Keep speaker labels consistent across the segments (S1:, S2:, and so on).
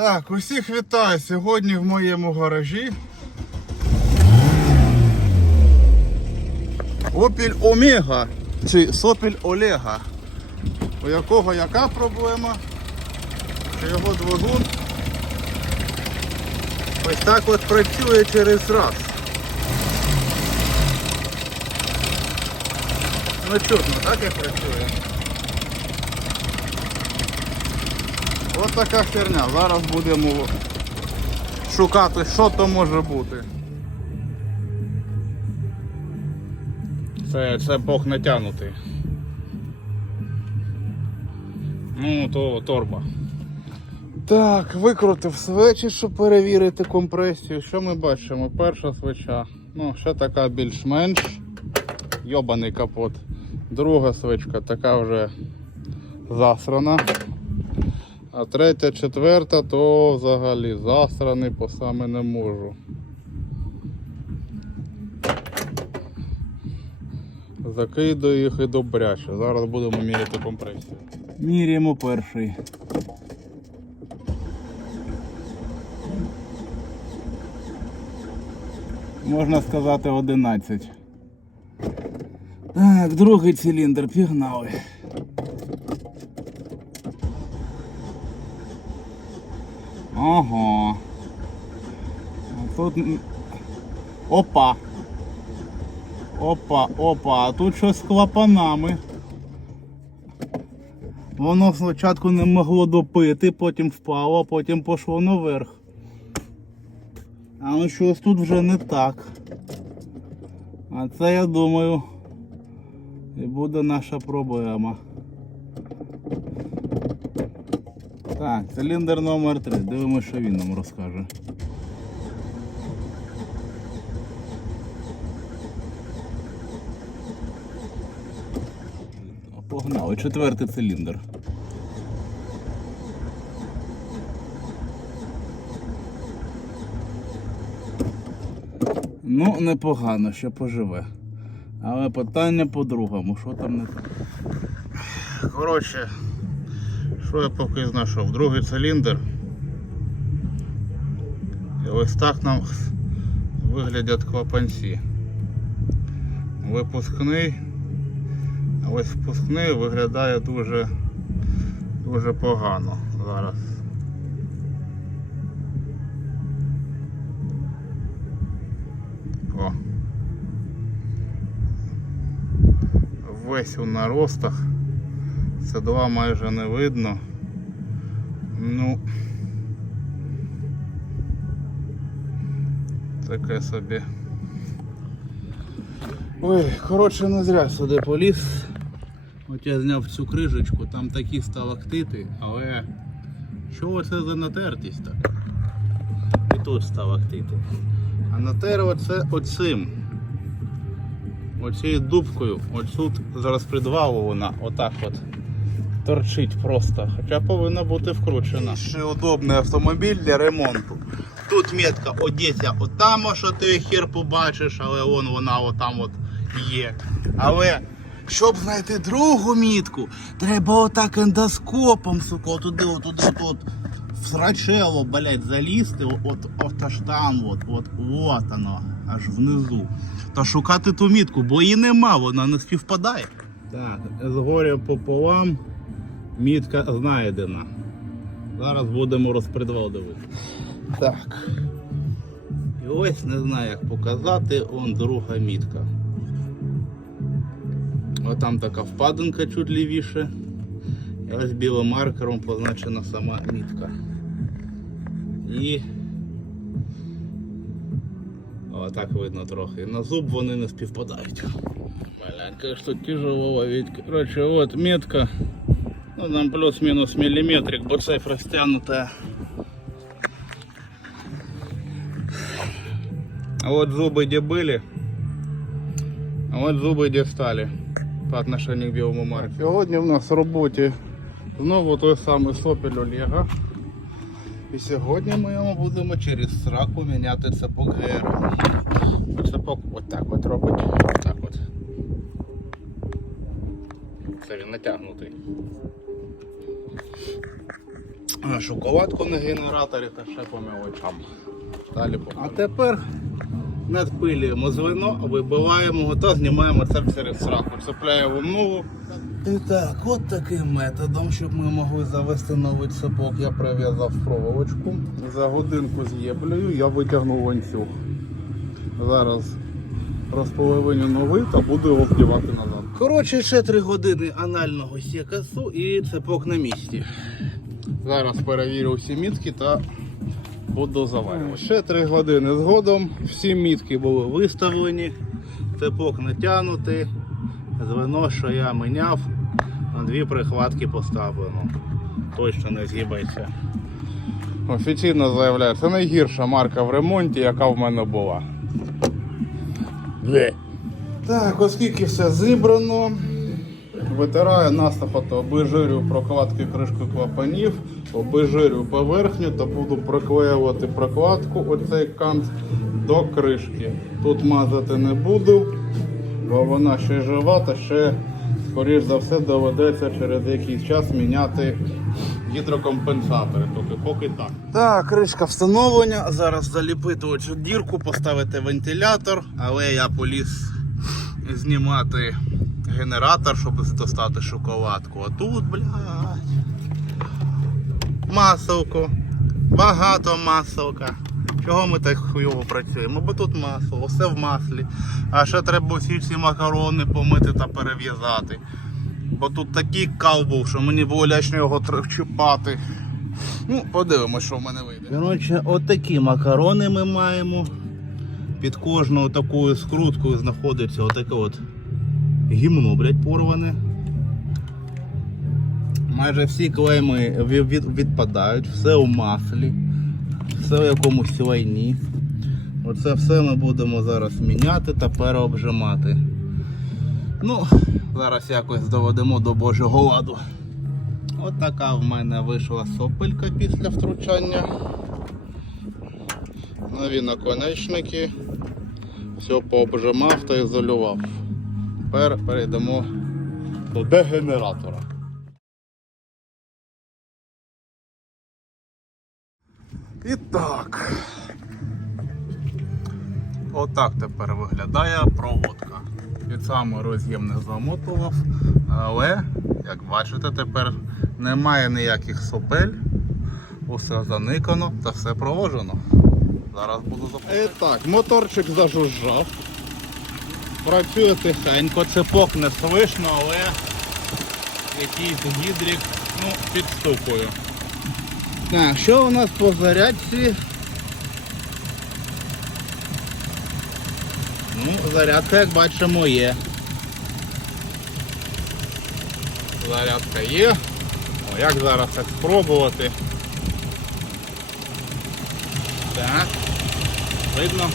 S1: Так, усіх вітаю сьогодні в моєму гаражі. Opel Omega чи Сопіль Олега. У якого яка проблема? Що його двигун ось так от працює через раз. Ну чутно, так як працює? Ось така херня. Зараз будемо шукати, що то може бути. Це, це бог натягнутий. Ну, то торба. Так, викрутив свечі, щоб перевірити компресію. Що ми бачимо? Перша свеча. Ну, ще така більш-менш. Йобаний капот. Друга свечка така вже засрана. А третя, четверта, то взагалі засраний по саме не можу. Закидаю їх і добряче. Зараз будемо міряти компресію. Міряємо перший. Можна сказати 11. Так, другий циліндр пігнали. А Тут. Опа. Опа, опа, а тут щось з клапанами. Воно спочатку не могло допити, потім впало, а потім пішло наверх. А ну щось тут вже не так. А це я думаю і буде наша проблема. Так, циліндр номер 3. Дивимося, що він нам розкаже. Погнали, четвертий циліндр. Ну, непогано, ще поживе. Але питання по-другому, що там не так. Коротше, що я поки знайшов? Другий циліндр. І ось так нам виглядять клапанці. Випускний. Ось впускний виглядає дуже дуже погано зараз. О. Весь у наростах. Седла майже не видно. Ну таке собі. Ой, коротше, не зря сюди поліз. От я зняв цю крижечку, там такі сталактити, але що це за натертість так? І тут сталактити. А натер оце оцим. Оцією дубкою, ось тут зараз придвалу вона отак от торчить просто. Хоча повинна бути вкручена. Ще удобний автомобіль для ремонту. Тут метка одеться отам, що ти хер побачиш, але вон вона отам от є. Але щоб знайти другу мітку, треба отак ендоскопом, сука, туди, туди, от, в срачело, блядь, залізти, от, от аж там, от, от, от воно, аж внизу. Та шукати ту мітку, бо її нема, вона не співпадає. Так, з горя пополам мітка знайдена. Зараз будемо розпредвал дивитися. Так. І ось не знаю як показати, он друга мітка. Отам така впадинка чуть лівіше. І ось білим маркером позначена сама мітка. І о, так видно трохи. На зуб вони не співпадають. Блядь, конечно, тяжело ловить. Короче, от метка. Ну там плюс-мінус міліметрик, бо цифра стягнута. А вот зубы где были, а вот зубы где стали по отношению к білому марку. Сьогодні в нас в роботі знову той самий сопель Олега. І сьогодні ми йому будемо через сраку міняти цепок ГР. Цепок отак от робить. Отак от. Це він натягнутий. Шоколадку на генераторі та ще мелочам. Далі А тепер надпилюємо звено, вибиваємо його та знімаємо це через сраку. Цепляємо ногу. І так, от таким методом, щоб ми могли завести новий цепок, я прив'язав проволочку. За годинку з'єблюю, я витягнув ланцюг. Зараз розполовиню новий та буду його вдівати назад. Коротше, ще 3 години анального сікасу і цепок на місці. Зараз перевірю всі мітки та буду заварювати. Ще 3 години згодом. Всі мітки були виставлені, цепок натягнутий, звено, що я міняв, на дві прихватки поставлено. Точно не згибається. Офіційно заявляю, це найгірша марка в ремонті, яка в мене була. Так, оскільки все зібрано, витираю насухо, обезжирю прокладки кришки клапанів, обезжирю поверхню та буду приклеювати прокладку, оцей кант до кришки. Тут мазати не буду, бо вона ще жива та ще, скоріш за все, доведеться через якийсь час міняти гідрокомпенсатори. Тобто поки так. Так, кришка встановлення. Зараз заліпити оцю дірку, поставити вентилятор, але я поліз знімати генератор, щоб достати шоколадку. А тут, блядь, маселко. Багато маселка. Чого ми так хуйово працюємо? Бо тут масло, все в маслі. А ще треба всі ці макарони помити та перев'язати. Бо тут такий кал був, що мені було лячно його чіпати. Ну, подивимось, що в мене вийде. Коротше, отакі макарони ми маємо. Під кожною такою скруткою знаходиться отаке от гімно, блядь, порване. Майже всі клейми ві- від- відпадають, все у маслі, все в якомусь лайні. Оце все ми будемо зараз міняти та переобжимати. Ну, зараз якось доведемо до Божого ладу. От така в мене вийшла сопелька після втручання. Нові наконечники. Все пообжимав та ізолював. Тепер перейдемо до дегенератора. І так. Отак тепер виглядає проводка. Під саме роз'єм не замотував, але, як бачите, тепер немає ніяких сопель, усе заникано та все проводжено. Зараз буду запускати. І так, моторчик зажужжав. Працює тихенько, цепок не слышно, але якийсь гідрик ну, підстукую. Так, що у нас по зарядці? Ну, зарядка, як бачимо, є. Зарядка є. О, як зараз так спробувати? Так. Видно?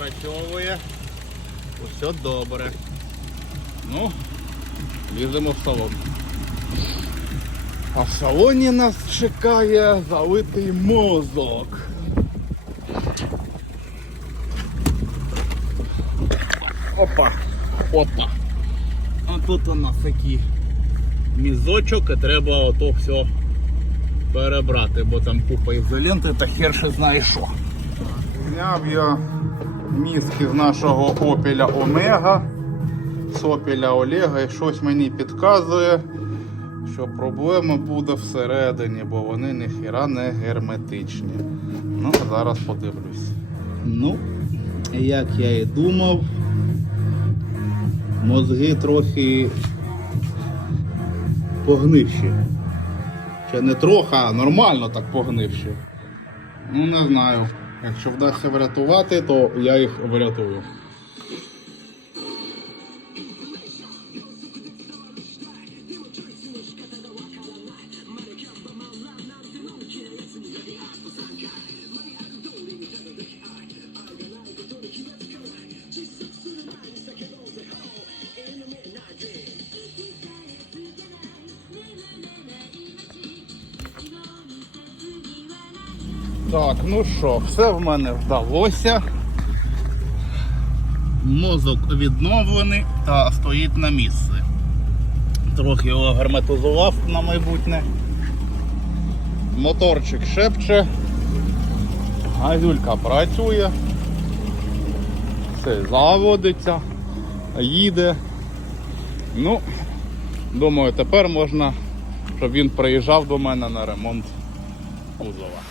S1: Все. Усе добре. Ну, ліземо в салон. А в салоні нас чекає залитий мозок. Опа! Опа! А тут у нас такий мізочок і треба ото все перебрати, бо там купа ізоленти та хер ще знає що. Зняв я мізки з нашого опеля Омега, з опеля Олега і щось мені підказує, що проблема буде всередині, бо вони ніхіра не герметичні. Ну, зараз подивлюсь. Ну, як я і думав, мозги трохи погнивші. Чи не трохи, а нормально так погнивші. Ну, не знаю. Якщо вдасться врятувати, то я їх врятую. Так, ну що, все в мене вдалося. Мозок відновлений та стоїть на місці. Трохи його герметизував на майбутнє. Моторчик шепче. Газюлька працює. Все заводиться, їде. Ну, думаю, тепер можна, щоб він приїжджав до мене на ремонт кузова.